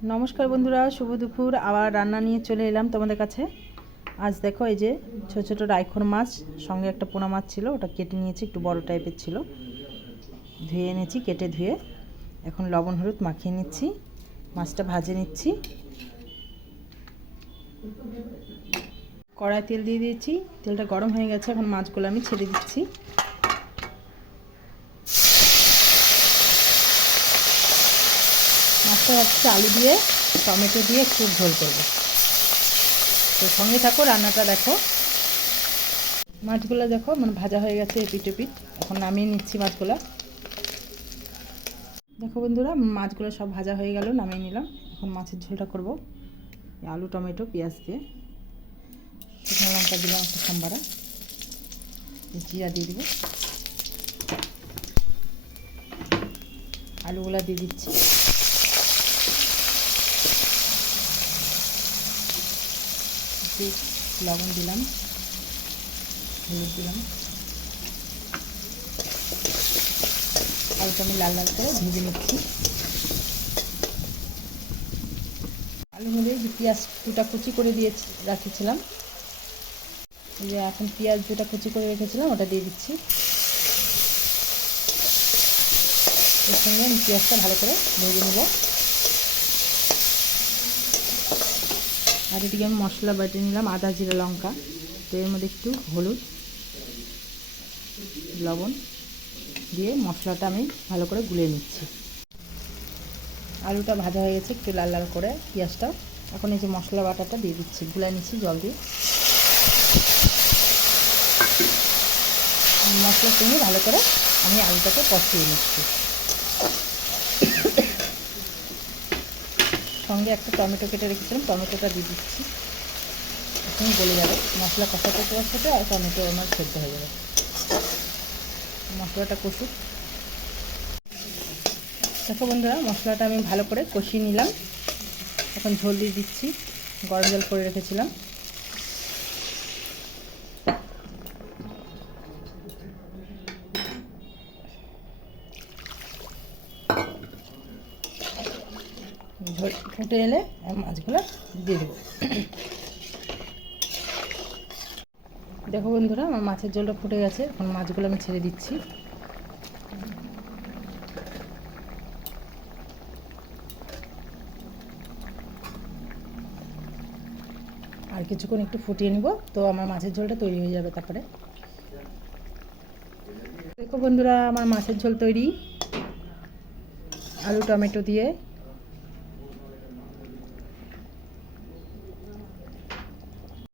नमस्कार बंधुरा शुभ दुपुर आबार रान्ना निये चले एलाम तोमादेर काछे। आज देखो এই যে ছোট ছোট রাইখোর মাছ সঙ্গে একটা পোনা মাছ ছিল, ওটা কেটে নিয়েছি, একটু বড় টাইপের ছিল, ধুয়ে এনেছি, কেটে ধুয়ে এখন লবণ হলুদ মাখিয়ে নিচ্ছি, মাছটা ভাজে নিচ্ছি। কড়াই তেল দিয়ে দিয়েছি, তেলটা গরম হয়ে গেছে, এখন মাছগুলো আমি ছেড়ে দিচ্ছি। মাছটা হচ্ছে আলু দিয়ে টমেটো দিয়ে একটু ঝোল করবো, তো সঙ্গে থাকো, রান্নাটা দেখো। মাছগুলো দেখো মানে ভাজা হয়ে গেছে এপিট এপিট, এখন নামিয়ে নিচ্ছি মাছগুলো। দেখো বন্ধুরা মাছগুলো সব ভাজা হয়ে গেল, নামিয়ে নিলাম। এখন মাছের ঝোলটা করবো আলু টমেটো পেঁয়াজ দিয়ে, শুকনো লঙ্কা দিলাম একটা সাম্বারা, জিরা দিয়ে দিব, আলুগুলা দিয়ে দিচ্ছি, লবণ দিলাম, হলুদ দিলাম, আলুটা আমি লাল লাল করে ভেজে নিচ্ছি। আলুর মধ্যে যে পেঁয়াজ দুটা কুচি করে দিয়ে রাখেছিলাম, এই যে এখন পেঁয়াজ দুটা কুচি করে রেখেছিলাম ওটা দিয়ে দিচ্ছি। এর সঙ্গে আমি পেঁয়াজটা ভালো করে ভেজে নেব। আর এদিকে আমি মশলা বেটে নিলাম, আদা জিরা লঙ্কা, তো এর মধ্যে একটু হলুদ লবণ দিয়ে মশলাটা আমি ভালো করে গুলিয়ে নিচ্ছি। আলুটা ভাজা হয়ে গেছে একটু লাল লাল করে পেঁয়াজটা, এখন এই যে মশলা বাটাটা দিয়ে দিচ্ছি, গুলিয়ে নিচ্ছি জল দিয়ে। মশলার সঙ্গে ভালো করে আমি আলুটাকে কষিয়ে নিচ্ছি। সঙ্গে একটা টমেটো কেটে রেখেছিলাম, টমেটোটা দিয়ে দিচ্ছি, এখন গলে যাবে, মশলা কষাতে কষাতে আর টমেটো আমার সেদ্ধ হয়ে যাবে। মশলাটা কষুক। দেখো বন্ধুরা মশলাটা আমি ভালো করে কষিয়ে নিলাম, এখন ঝোল দিয়ে দিচ্ছি, গরম জল করে রেখেছিলাম। ঝোল ফুটে এলে মাছগুলো দিয়ে দেবো। দেখো বন্ধুরা আমার মাছের ঝোলটা ফুটে গেছে, এখন মাছগুলো আমি ছেড়ে দিচ্ছি। আর কিছুক্ষণ একটু ফুটিয়ে নিব, তো আমার মাছের ঝোলটা তৈরি হয়ে যাবে। তারপরে দেখো বন্ধুরা আমার মাছের ঝোল তৈরি, আলু টমেটো দিয়ে